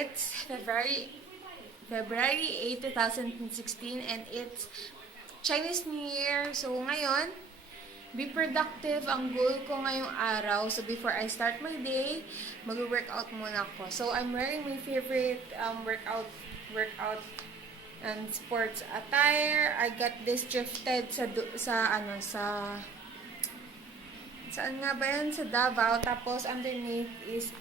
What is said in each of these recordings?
it's February 8, 2016, and it's Chinese New Year. So ngayon, be productive ang goal ko ngayong araw. So before I start my day, mag-workout muna ako. So I'm wearing my favorite workout and sports attire. I got this thrifted saan nga ba yan? Sa Davao. Tapos underneath is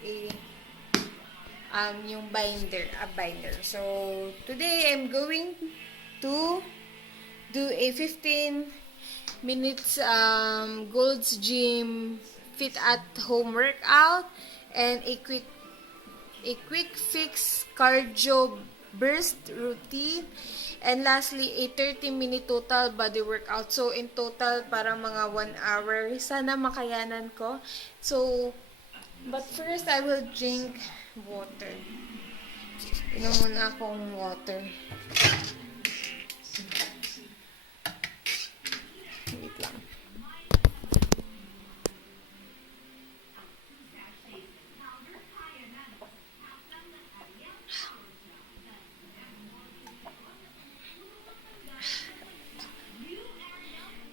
yung a binder. So today I'm going to do a 15 minutes Gold's Gym Fit at Home workout and a quick fix cardio burst routine, and lastly a 30-minute total body workout. So in total parang mga 1 hour. Sana makayanan ko. So but first I will drink water. Inom muna akong water. Wait lang.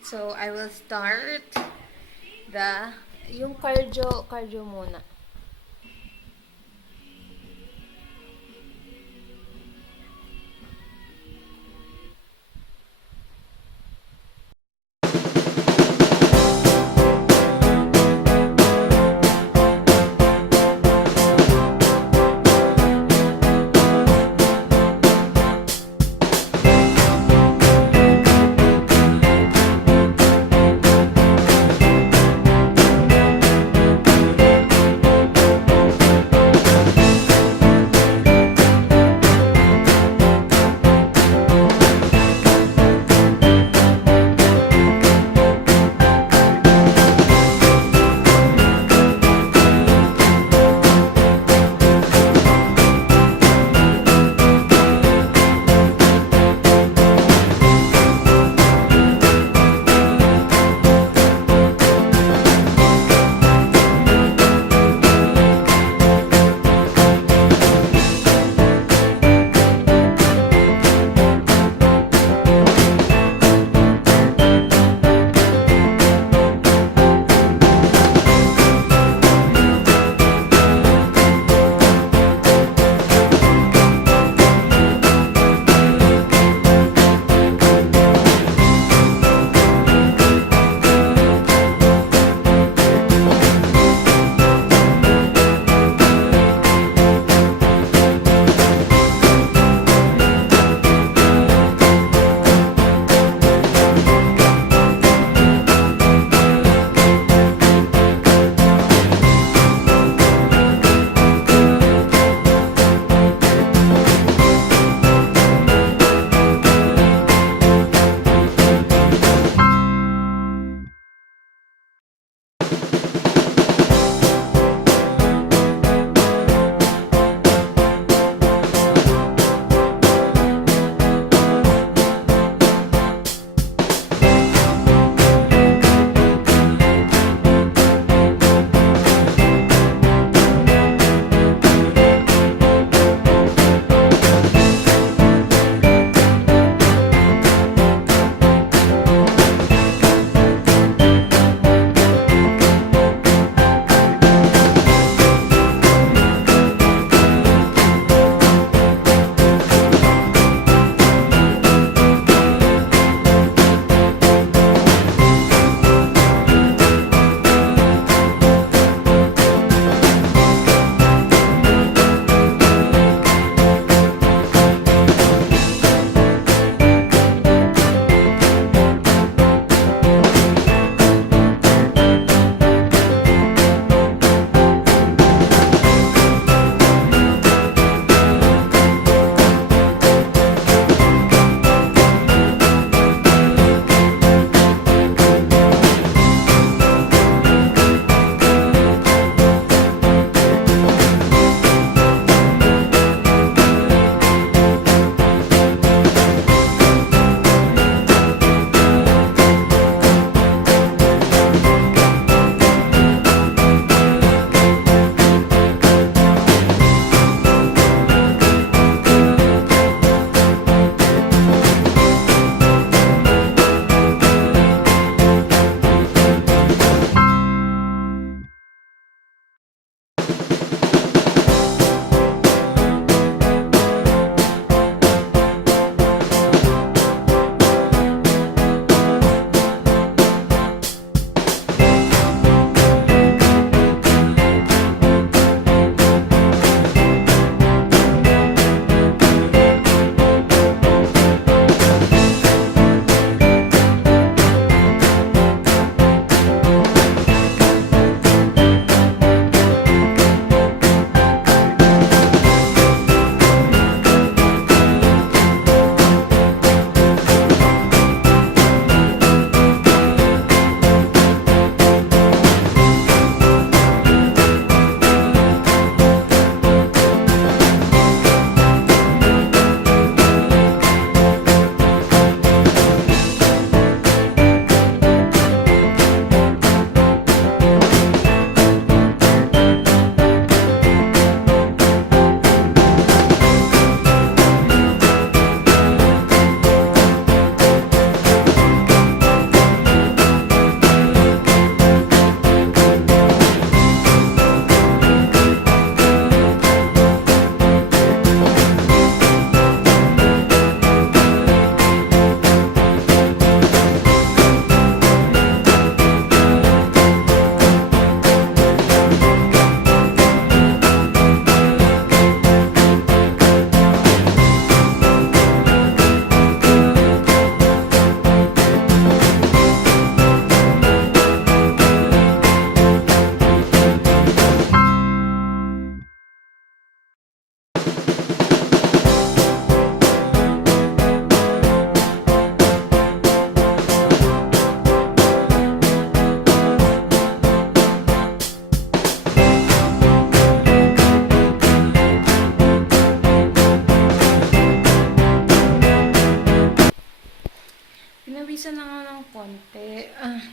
So, I will start yung cardio muna.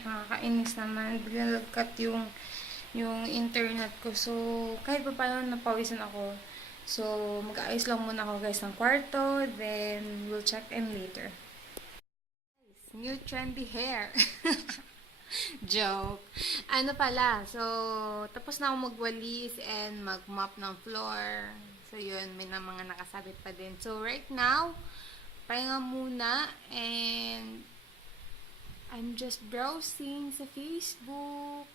nakakainis naman. Bigla nag-cut yung internet ko. So, kahit pa paano napawisan ako. So, mag-aayos lang muna ako guys ng kwarto. Then, we'll check in later. New trendy hair. Joke. Ano pala, so, tapos na ako magwalis and mag-mop ng floor. So, yun, may na mga nakasabit pa din. So, right now, pahinga muna and I'm just browsing sa Facebook.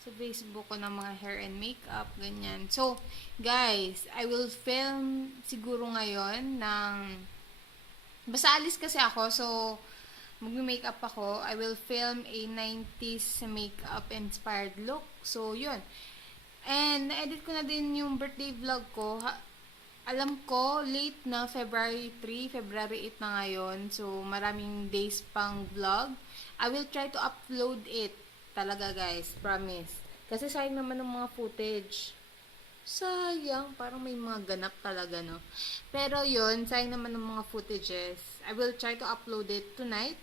Sa Facebook ko ng mga hair and makeup, ganyan. So, guys, I will film siguro ngayon ng basta alis kasi ako, so mag-makeup ako. I will film a 90s makeup inspired look. So, yun. And, na-edit ko na din yung birthday vlog ko. Alam ko, late na February 3, February 8 na ngayon. So, maraming days pang vlog. I will try to upload it. Talaga, guys. Promise. Kasi sayang naman ng mga footage. Sayang. Parang may mga ganap talaga, no? Pero, yun. Sayang naman ng mga footages. I will try to upload it tonight.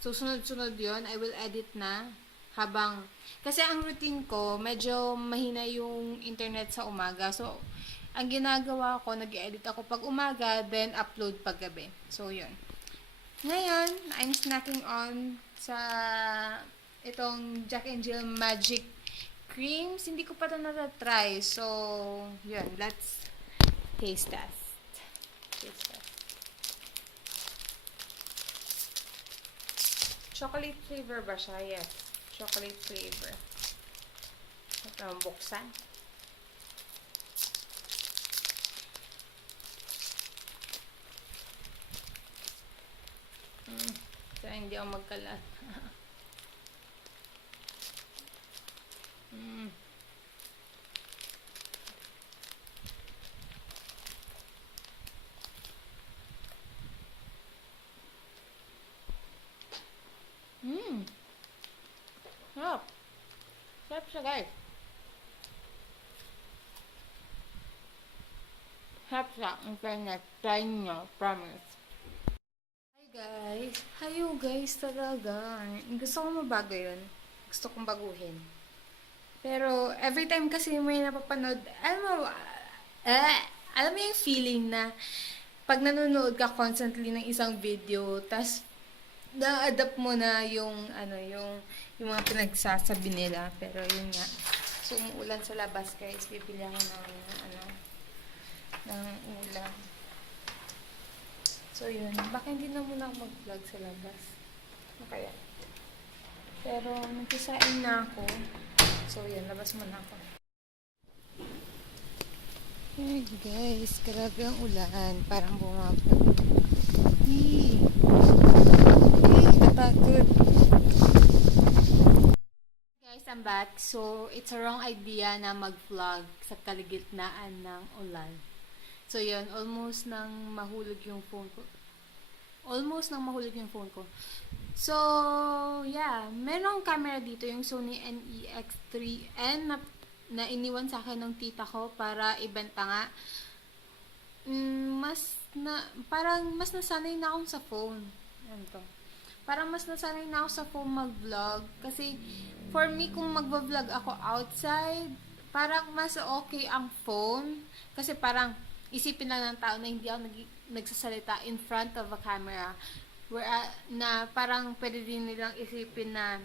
So, sunod-sunod yun. I will edit na habang... Kasi ang routine ko, medyo mahina yung internet sa umaga. So, ang ginagawa ko, nag-edit ako pag umaga, then upload pag gabi. So, yun. Ngayon, I'm snacking on sa itong Jack and Jill Magic Creams. Hindi ko pa ito natatry. So, yun. Let's taste test. Taste test. Chocolate flavor ba siya? Yes. Chocolate flavor. Ito, buksan. Kaya hindi ako magkalat. Sarap. Sarap siya, guys. Sarap siya. Ang fairness. Try nyo. Promise. Guys, hayo guys talaga. Gusto ko mabago yun. Gusto kong baguhin. Pero, every time kasi may napapanood, alam mo yung feeling na pag nanonood ka constantly ng isang video, tas na-adapt mo na yung mga pinagsasabi nila. Pero, yun nga. So, umuulan sa labas guys. Bibili ako ng ulam. So, yun. Baka hindi na muna ako mag-vlog sa labas. Kaya. Pero, nagsasain na ako. So, yun. Labas muna ako. Hey, guys. Grabe ang ulan. Parang bumabag. Hey, katakot. Guys, I'm back. So, it's a wrong idea na mag-vlog sa kaligitnaan ng ulan. So, yun, almost nang mahulog yung phone ko. So, yeah, merong camera dito, yung Sony NEX3N na iniwan sa akin ng tita ko para ibenta nga. Parang mas nasanay na akong sa phone. Ano to? Parang mas nasanay na ako sa phone mag-vlog. Kasi, for me, kung mag-vlog ako outside, parang mas okay ang phone. Kasi parang, isipin lang ng tao na hindi ako nagsasalita in front of a camera. Na parang pwede din nilang isipin na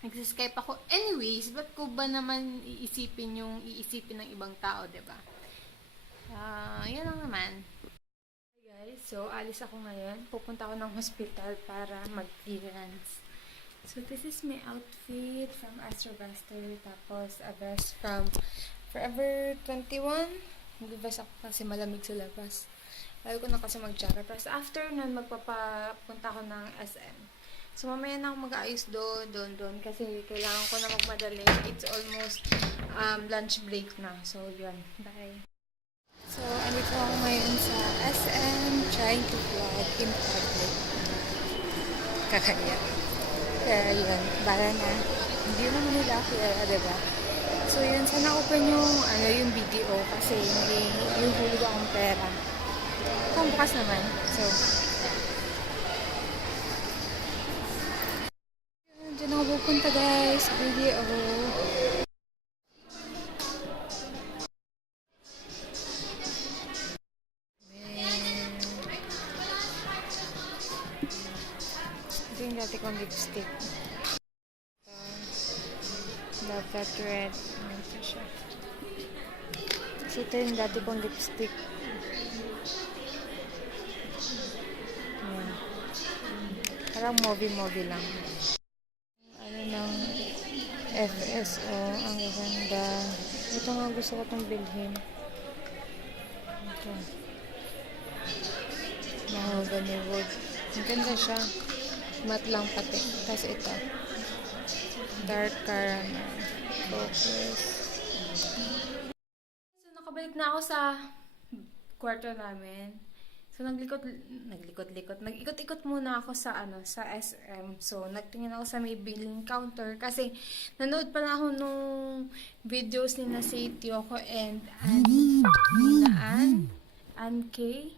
nagsiskype ako. Anyways, ba't ko ba naman iisipin yung iisipin ng ibang tao, diba? Yan lang naman. Hey guys, so alis ako ngayon. Pupunta ako ng hospital para mag-clearance. So this is my outfit from Astro Buster. Tapos a vest from Forever 21. Magbibas ako kasi malamig sa labas. Ayaw ko na kasi mag-jacket. Tapos after nun, magpapapunta ako ng SM. So mamaya na ako mag-aayos doon. Kasi kailangan ko na magmadali. It's almost lunch break na. So yun. Bye. So andito ako ngayon sa SM. Trying to vlog in public. Kakaya. Kaya yun. Bara na. Hindi naman nila kaya, diba? So, yun. Sana open yung video kasi hindi yung hulog akong pera. Kung bukas naman. So, Saan ako pupunta guys? Video ako. Ito yung dati kong lipstick. Love that red. Ito siya. So, ito yung dati kong lipstick. Ayan. Parang movie lang. Ano ng FSO. Ang ganda. Ito nga gusto ko itong bilhin. Ito. Mahogany wood. Ang ganda siya. Matte lang pati. Tapos ito. Dark caramel. Focus. So, nakabalik na ako sa kwarto namin. So, nag-ikot-ikot muna ako sa, sa SM. So, nagtingin ako sa may billing counter. Kasi, nanood pa na ako nung videos ni na Seityo ko and Ann K.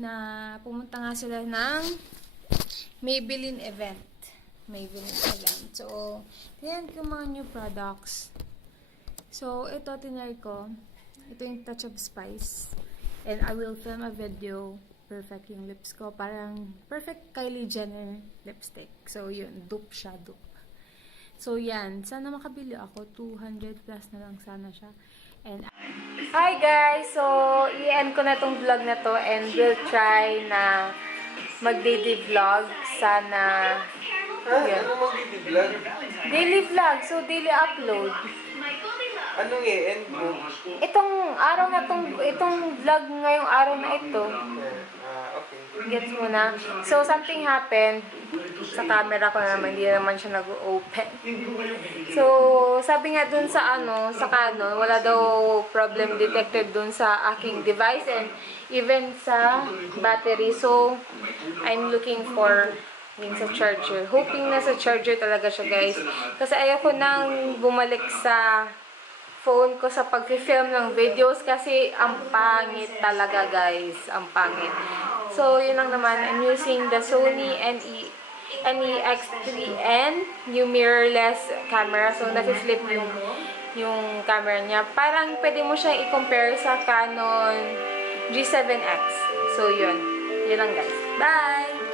Na pumunta nga sila ng Maybelline event. So, tingnan ko mga new products. So, ito, tinry ko. Ito yung Touch of Spice. And I will film a video. Perfect yung lips ko. Parang perfect Kylie Jenner lipstick. So, yun. Dupe siya. So, yan. Sana makabili ako. 200 plus na lang sana siya. And hi guys! So, i-end ko na tong vlog na to. And we'll try na mag-daily vlog. Sana yun. Ano mag-daily vlog? Daily vlog. So, daily upload. Anong i-end mo? Itong vlog ngayong araw na ito. Okay. Gets mo na. So, something happened sa camera ko naman. Hindi naman siya nag-open. So, sabi nga dun sa sa Canon, wala daw problem detected dun sa aking device and even sa battery. So, I'm looking for sa charger. Hoping na sa charger talaga siya, guys. Kasi ayoko nang bumalik sa phone ko sa pag-film ng videos kasi ang pangit talaga, guys. Ang pangit. So, yun lang naman. I'm using the Sony NEX3N new mirrorless camera. So, nafi-flip yung camera niya. Parang pwede mo siyang i-compare sa Canon G7X. So, yun. Yun lang, guys. Bye!